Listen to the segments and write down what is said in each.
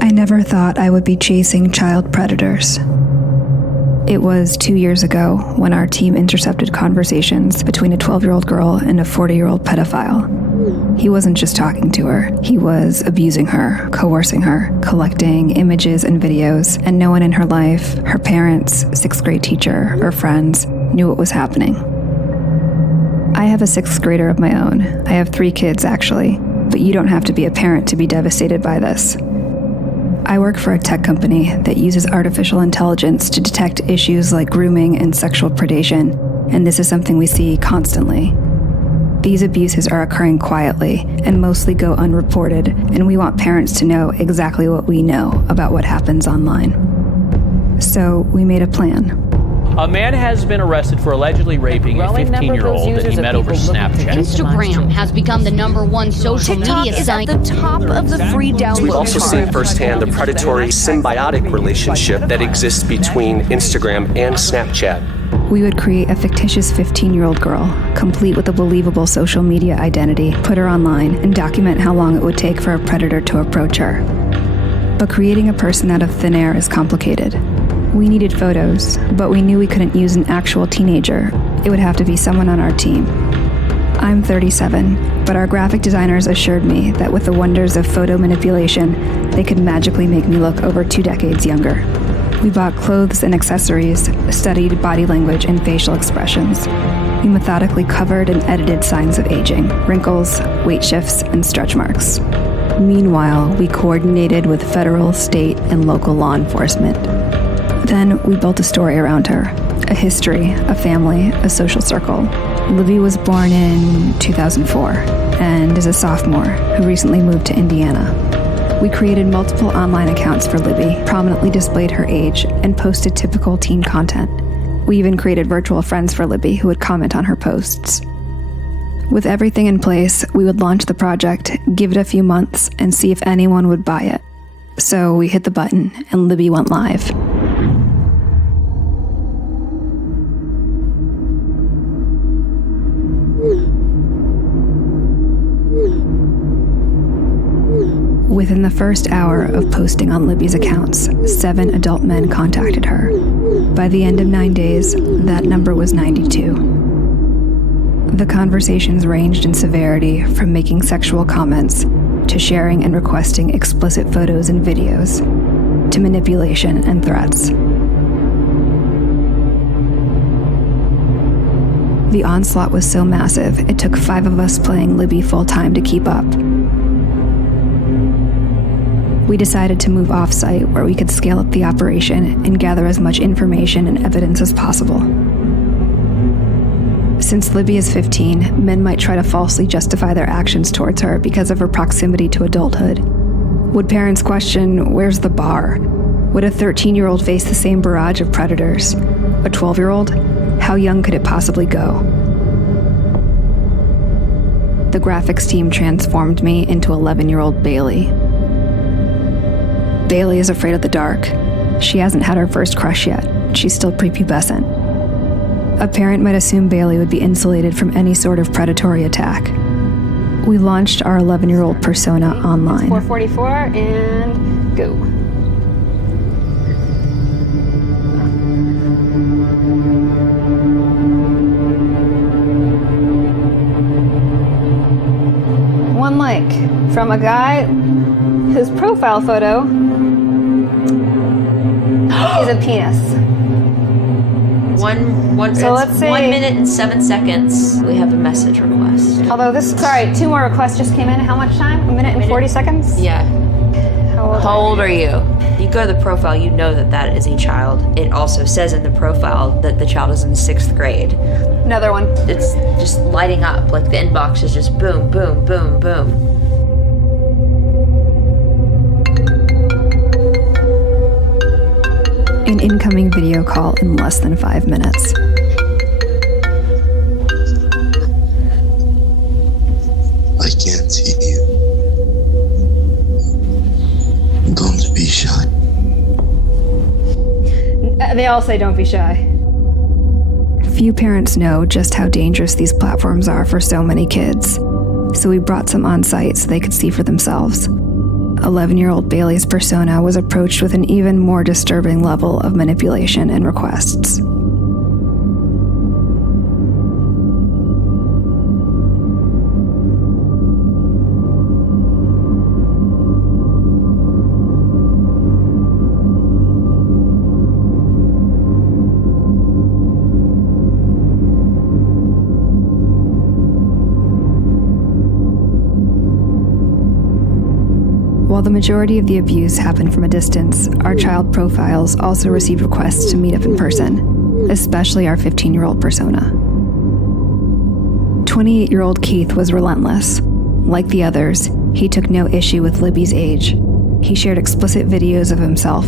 I never thought I would be chasing child predators. It was 2 years ago when our team intercepted conversations between a 12-year-old girl and a 40-year-old pedophile. He wasn't just talking to her, he was abusing her, coercing her, collecting images and videos, and no one in her life, her parents, sixth grade teacher, or friends, knew what was happening. I have a sixth grader of my own. I have 3 kids, actually, but you don't have to be a parent to be devastated by this. I work for a tech company that uses artificial intelligence to detect issues like grooming and sexual predation, and this is something we see constantly. These abuses are occurring quietly and mostly go unreported, and we want parents to know exactly what we know about what happens online. So we made a plan. A man has been arrested for allegedly raping a 15-year-old that he met over Snapchat. Instagram has become the #1 social media site. At the top of the free download. We've also seen firsthand the predatory symbiotic relationship that exists between Instagram and Snapchat. We would create a fictitious 15-year-old girl, complete with a believable social media identity, put her online, and document how long it would take for a predator to approach her. But creating a person out of thin air is complicated. We needed photos, but we knew we couldn't use an actual teenager. It would have to be someone on our team. I'm 37, but our graphic designers assured me that with the wonders of photo manipulation, they could magically make me look over 2 decades younger. We bought clothes and accessories, studied body language and facial expressions. We methodically covered and edited signs of aging, wrinkles, weight shifts, and stretch marks. Meanwhile, we coordinated with federal, state, and local law enforcement. Then we built a story around her, a history, a family, a social circle. Libby was born in 2004 and is a sophomore who recently moved to Indiana. We created multiple online accounts for Libby, prominently displayed her age, and posted typical teen content. We even created virtual friends for Libby who would comment on her posts. With everything in place, we would launch the project, give it a few months, and see if anyone would buy it. So we hit the button, and Libby went live. Within the first hour of posting on Libby's accounts, 7 adult men contacted her. By the end of 9 days, that number was 92. The conversations ranged in severity from making sexual comments to sharing and requesting explicit photos and videos to manipulation and threats. The onslaught was so massive, it took 5 of us playing Libby full-time to keep up. We decided to move off-site where we could scale up the operation and gather as much information and evidence as possible. Since Libby is 15, men might try to falsely justify their actions towards her because of her proximity to adulthood. Would parents question, where's the bar? Would a 13-year-old face the same barrage of predators? A 12-year-old? How young could it possibly go? The graphics team transformed me into 11-year-old Bailey. Bailey is afraid of the dark. She hasn't had her first crush yet. She's still prepubescent. A parent might assume Bailey would be insulated from any sort of predatory attack. We launched our 11-year-old persona online. 444 and go. One like from a guy whose profile photo is a penis. Let's say 1 minute and 7 seconds. We have a message request. Although sorry, 2 more requests just came in. How much time? 1 minute and 40 seconds? Yeah. How old are you? You go to the profile, you know that is a child. It also says in the profile that the child is in 6th grade. Another one. It's just lighting up, like the inbox is just boom, boom, boom, boom. An incoming video call in less than 5 minutes. I can't see you. Don't be shy. They all say don't be shy. Few parents know just how dangerous these platforms are for so many kids, so we brought some on site so they could see for themselves. 11-year-old Bailey's persona was approached with an even more disturbing level of manipulation and requests. While the majority of the abuse happened from a distance, our child profiles also received requests to meet up in person, especially our 15-year-old persona. 28-year-old Keith was relentless. Like the others, he took no issue with Libby's age. He shared explicit videos of himself.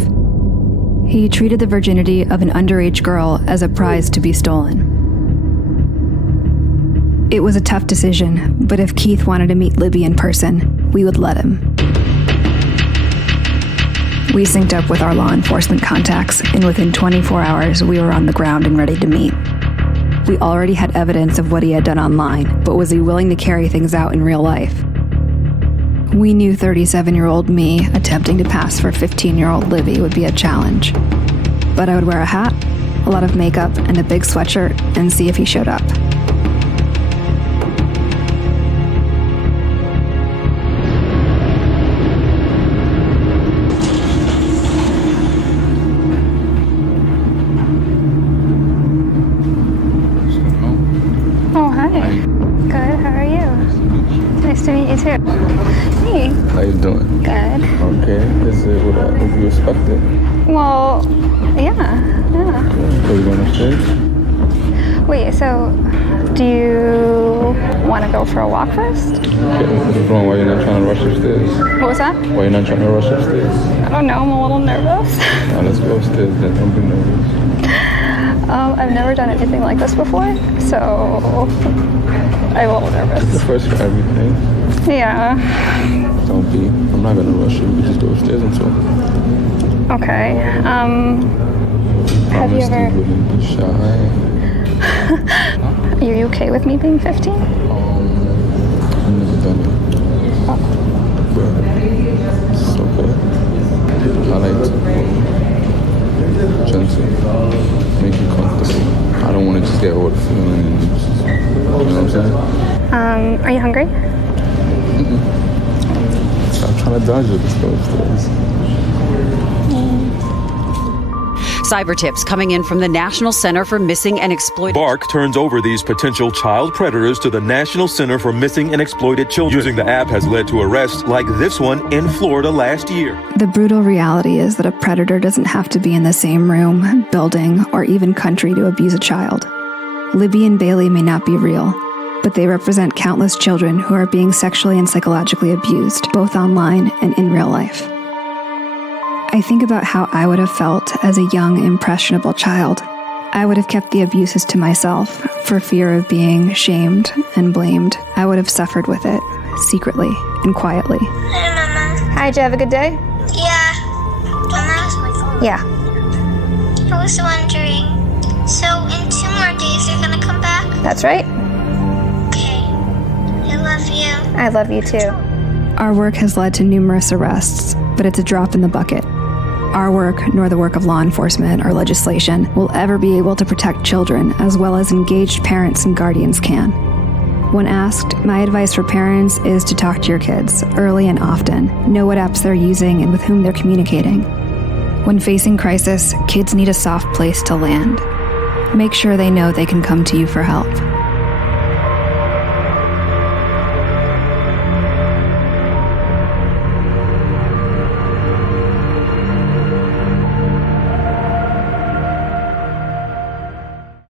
He treated the virginity of an underage girl as a prize to be stolen. It was a tough decision, but if Keith wanted to meet Libby in person, we would let him. We synced up with our law enforcement contacts, and within 24 hours, we were on the ground and ready to meet. We already had evidence of what he had done online, but was he willing to carry things out in real life? We knew 37-year-old me attempting to pass for 15-year-old Libby would be a challenge. But I would wear a hat, a lot of makeup, and a big sweatshirt, and see if he showed up. Hey. How you doing? Good. Okay. Is it what you expected? Well, yeah. So you going upstairs? Wait, so do you want to go for a walk first? Okay. What's wrong? Why you're not trying to rush upstairs? What was that? Why you're not trying to rush upstairs? I don't know. I'm a little nervous. Now let's go upstairs then. Don't be nervous. I've never done anything like this before, so I'm a little nervous. It's the first for everything. Yeah. Don't be. I'm not gonna rush you. We just go upstairs and talk. Okay. Have you ever? You wouldn't be shy. Are you okay with me being 15? I've never done it. Oh. But it's okay. I like to gentle, make you comfortable. I don't want to just get all the feeling and just, you know what I'm saying? Are you hungry? I'm trying to dodge it. Let's go upstairs. Cyber tips coming in from the National Center for Missing and Exploited. Bark turns over these potential child predators to the National Center for Missing and Exploited Children. Using the app has led to arrests like this one in Florida last year. The brutal reality is that a predator doesn't have to be in the same room, building, or even country to abuse a child. Libby and Bailey may not be real, but they represent countless children who are being sexually and psychologically abused, both online and in real life. I think about how I would have felt as a young, impressionable child. I would have kept the abuses to myself for fear of being shamed and blamed. I would have suffered with it, secretly and quietly. Hi, Mama. Hi, did you have a good day? Yeah. Mama? Yeah. I was wondering, so in 2 more days you're gonna come back? That's right. Okay. I love you. I love you too. Our work has led to numerous arrests, but it's a drop in the bucket. Our work, nor the work of law enforcement or legislation, will ever be able to protect children as well as engaged parents and guardians can. When asked, my advice for parents is to talk to your kids early and often, know what apps they're using and with whom they're communicating. When facing crisis, kids need a soft place to land. Make sure they know they can come to you for help.